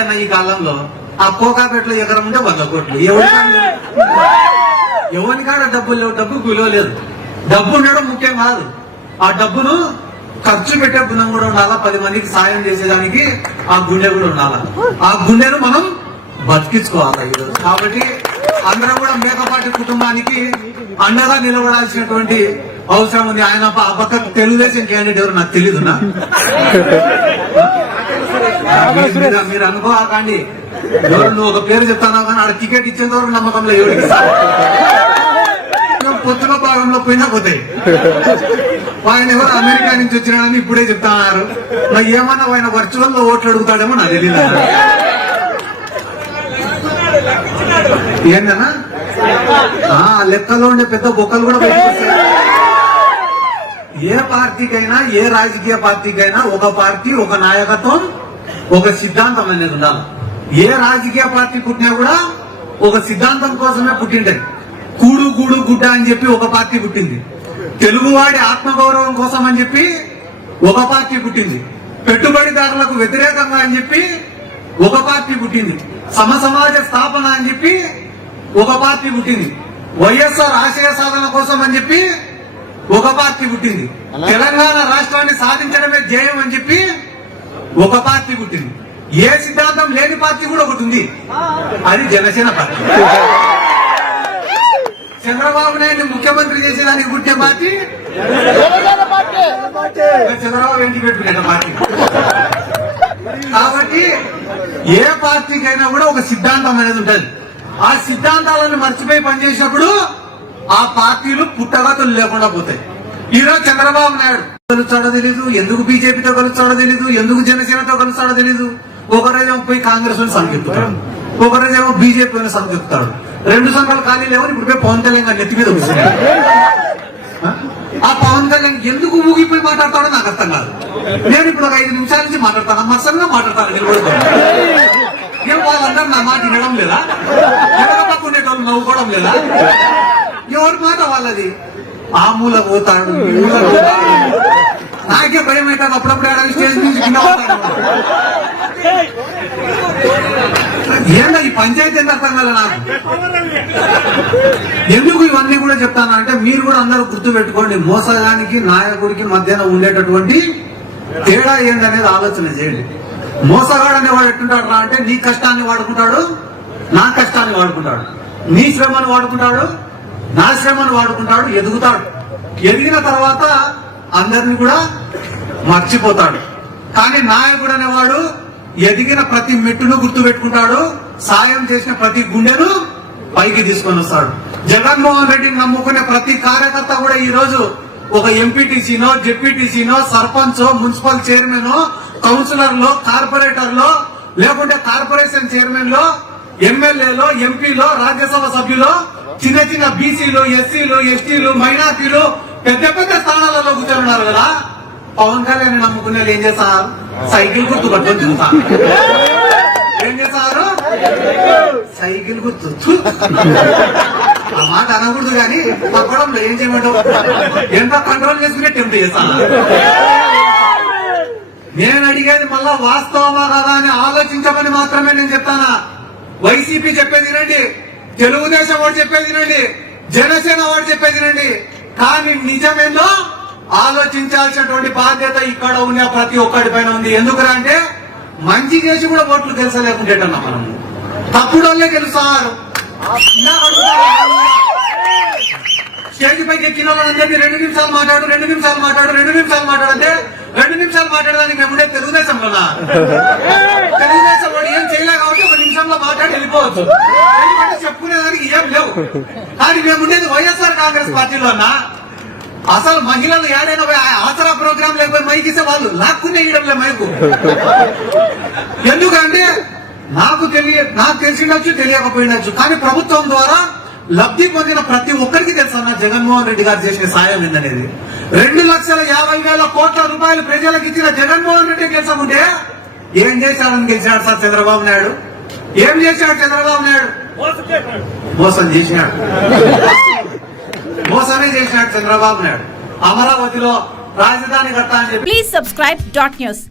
ఉన్నాయి ఈ కాలంలో. ఆ కోకాపేటలో ఎకరం ఉంటే 100 కోట్లు. ఎవరి కాడ డబ్బులు లేవు, డబ్బుకు విలువ లేదు. డబ్బు ఉండడం ముఖ్యం కాదు, ఆ డబ్బును ఖర్చు పెట్టే గుణం కూడా ఉండాలా. 10 మందికి సాయం చేసేదానికి ఆ గుండె కూడా ఉండాలా. ఆ గుండెను మనం బతికించుకోవాలి ఈరోజు. కాబట్టి అందరం కూడా మేకపాటి కుటుంబానికి అండగా నిలబడాల్సినటువంటి అవసరం ఉంది. ఆయన ఆ పక్క తెలుగుదేశం క్యాండిడేట్ ఎవరు నాకు తెలీదు. మీరు అనుకోకండి, నువ్వు ఒక పేరు చెప్తాను కానీ ఆడ టికెట్ ఇచ్చేంత వరకు నమ్మకంలో ఎవరికి పొత్తుల భాగంలో పోయినా పోతాయి. ఆయన ఎవరు అమెరికా నుంచి వచ్చినాడని ఇప్పుడే చెప్తున్నారు. మరి ఏమన్నా ఆయన వర్చువల్ లో ఓట్లు అడుగుతాడేమో నాకు తెలియదు. ఏంటన్నా లెక్కలో ఉండే పెద్ద బొక్కలు కూడా బయటకు. ఏ పార్టీకైనా, ఏ రాజకీయ పార్టీకైనా ఒక పార్టీ, ఒక నాయకత్వం, ఒక సిద్ధాంతం అనేది ఉండాలి. ఏ రాజకీయ పార్టీ పుట్టినా కూడా ఒక సిద్ధాంతం కోసమే పుట్టింటది. కూడు గూడు గుడ్డ అని చెప్పి ఒక పార్టీ పుట్టింది. తెలుగువాడి ఆత్మగౌరవం కోసం అని చెప్పి ఒక పార్టీ పుట్టింది. పెట్టుబడిదారులకు వ్యతిరేకంగా అని చెప్పి ఒక పార్టీ పుట్టింది. సమసమాజ స్థాపన అని చెప్పి ఒక పార్టీ పుట్టింది. వైఎస్ఆర్ ఆశయ సాధన కోసం అని చెప్పి ఒక పార్టీ పుట్టింది. తెలంగాణ రాష్ట్రాన్ని సాధించడమే ధ్యేయం అని చెప్పి ఒక పార్టీ పుట్టింది. ఏ సిద్ధాంతం లేని పార్టీ కూడా ఒకటి ఉంది, అది జనసేన పార్టీ. చంద్రబాబు నాయుడు ముఖ్యమంత్రి చేసేదానికి పుట్టిన పార్టీ చంద్రబాబు ఇంటికి పెట్టుకునే పార్టీ. కాబట్టి ఏ పార్టీకైనా కూడా ఒక సిద్ధాంతం అనేది ఉంటుంది. ఆ సిద్ధాంతాలను మర్చిపోయి పనిచేసినప్పుడు ఆ పార్టీలు పుట్టగతులు లేకుండా పోతాయి. ఈరోజు చంద్రబాబు నాయుడు కలుస్తాడో తెలీదు, ఎందుకు బీజేపీతో కలుస్తాడో తెలీదు, ఎందుకు జనసేనతో కలుస్తాడో తెలీదు. ఒకరోజేమో పోయి కాంగ్రెస్ ని సంకెత్తుతాడు, ఒకరోజేమో బీజేపీ సంకెత్తుతాడు. 2 సంఘాలు ఖాళీ లేవని ఇప్పుడు పోయి పవన్ కళ్యాణ్ నెత్తి మీద వస్తున్నాయి. ఆ పవన్ కళ్యాణ్ ఎందుకు ఊగిపోయి మాట్లాడతాడో నాకు అర్థం కాదు. నేను ఇప్పుడు ఒక 5 నిమిషాల నుంచి మాట్లాడతాను, మత్సంగా మాట్లాడతాను, నిలబడుతాను. ఏం వాళ్ళందరూ నా మాట వినడం లేదా? ఎవరి పక్క ఉండేటోళ్ళు నవ్వుకోవడం లేదా? ఎవరి మాట వాళ్ళది. ఆ మూల పోతాడు, ఈ మూల పోతాడు. నాకే భయం అవుతుంది అప్పుడప్పుడు స్టేజ్ నుంచి కింద పోతాడు. ఏంటో ఈ పంచాయతీ ఎంత అర్థం కాలే నాకు. ఎందుకు ఇవన్నీ కూడా చెప్తాను అంటే మీరు కూడా అందరూ గుర్తు పెట్టుకోండి. మోసగానికి నాయకుడికి మధ్యన ఉండేటటువంటి తేడా ఏందనేది ఆలోచన చేయండి. మోసగాడు అనేవాడు ఎట్టుంటాడు రా అంటే నీ కష్టాన్ని వాడుకుంటాడు, నా కష్టాన్ని వాడుకుంటాడు, నీ శ్రమను వాడుకుంటాడు, నా శ్రమను వాడుకుంటాడు, ఎదుగుతాడు. ఎదిగిన తర్వాత అందరినీ కూడా మర్చిపోతాడు. కానీ నాయకుడు అనేవాడు ఎదిగిన ప్రతి మెట్టును గుర్తు పెట్టుకుంటాడు, సాయం చేసిన ప్రతి గుండెను పైకి తీసుకొని వస్తాడు. జగన్మోహన్ రెడ్డిని నమ్ముకునే ప్రతి కార్యకర్త కూడా ఈ రోజు ఒక ఎంపీటీసీనో, జెడ్పీటీసీనో, సర్పంచో, మున్సిపల్ చైర్మన్, కౌన్సిలర్లో, కార్పొరేటర్లో, లేకుంటే కార్పొరేషన్ చైర్మన్ లో, ఎమ్మెల్యేలో, ఎంపీలో, రాజ్యసభ సభ్యులో, చిన్న చిన్న బీసీలు, ఎస్సీలు, ఎస్టీలు, మైనార్టీలు పెద్ద పెద్ద స్థానాలలో కూర్చొని కదా. పవన్ కళ్యాణ్ నమ్ముకునే ఏం చేస్తారు? సైకిల్ గుర్తు పట్టుకొని తిరుగుతారు. ఏం చేస్తారు? సైకిల్ గుర్తు. ఆ మాట అనకూడదు కానీ తప్పడంలో ఏం చేయమంటావు? ఎంత కంట్రోల్ చేసుకునే టెంప్ట్ చేస్తాను. నేను అడిగేది మళ్ళా వాస్తవమా కదా అని ఆలోచించమని మాత్రమే నేను చెప్తానా. వైసీపీ చెప్పేది వినండి, తెలుగుదేశం వాడు చెప్పేది వినండి, జనసేన వాడు చెప్పేది వినండి. కానీ నిజమేందో ఆలోచించాల్సినటువంటి బాధ్యత ఇక్కడ ఉన్న ప్రతి ఒక్కడి పైన ఉంది. ఎందుకంటే మంచి చేసి కూడా ఓట్లు గెలిచలేకుంటేటన్నా మనం తప్పుడు వాళ్ళే గెలుస్తారు. స్టేజ్ పైకి ఎక్కిన వాళ్ళందరినీ 2 నిమిషాలు మాట్లాడు, 2 నిమిషాలు మాట్లాడు, 2 నిమిషాలు మాట్లాడంటే 2 నిమిషాలు మాట్లాడడానికి మేముండే తెలుగుదేశంలోనా? తెలుగుదేశం వాడు ఏం చేయలే కాబట్టి 1 నిమిషంలో మాట్లాడి వెళ్ళిపోవచ్చు. ఎందుకంటే చెప్పుకునేదానికి ఏం లేవు. కానీ మేముండేది వైఎస్ఆర్ కాంగ్రెస్ పార్టీలోనా. అసలు మహిళలు ఏడైనా ఆసరా ప్రోగ్రాం లేకపోయి మైకిస్తే వాళ్ళు లాక్కునే ఇవ్వడంలే మైకు. ఎందుకంటే నాకు తెలిసిండొచ్చు, తెలియకపోయినచ్చు. కానీ ప్రభుత్వం ద్వారా లబ్ధి పొందిన ప్రతి ఒక్కరికి తెలుసన్న జగన్మోహన్ రెడ్డి గారు చేసిన సాయం ఏందనేది. 2,50,000 కోట్ల రూపాయలు ప్రజలకు ఇచ్చిన జగన్మోహన్ రెడ్డి గెలిచకుంటే ఏం చేశాడని గెలిచాడు సార్ చంద్రబాబు నాయుడు? ఏం చేశాడు చంద్రబాబు నాయుడు? మోసం చేసినాడు, మోసమే చేసినాడు చంద్రబాబు నాయుడు. అమరావతిలో రాజధాని కట్టా అని చెప్పి. Please subscribe .news.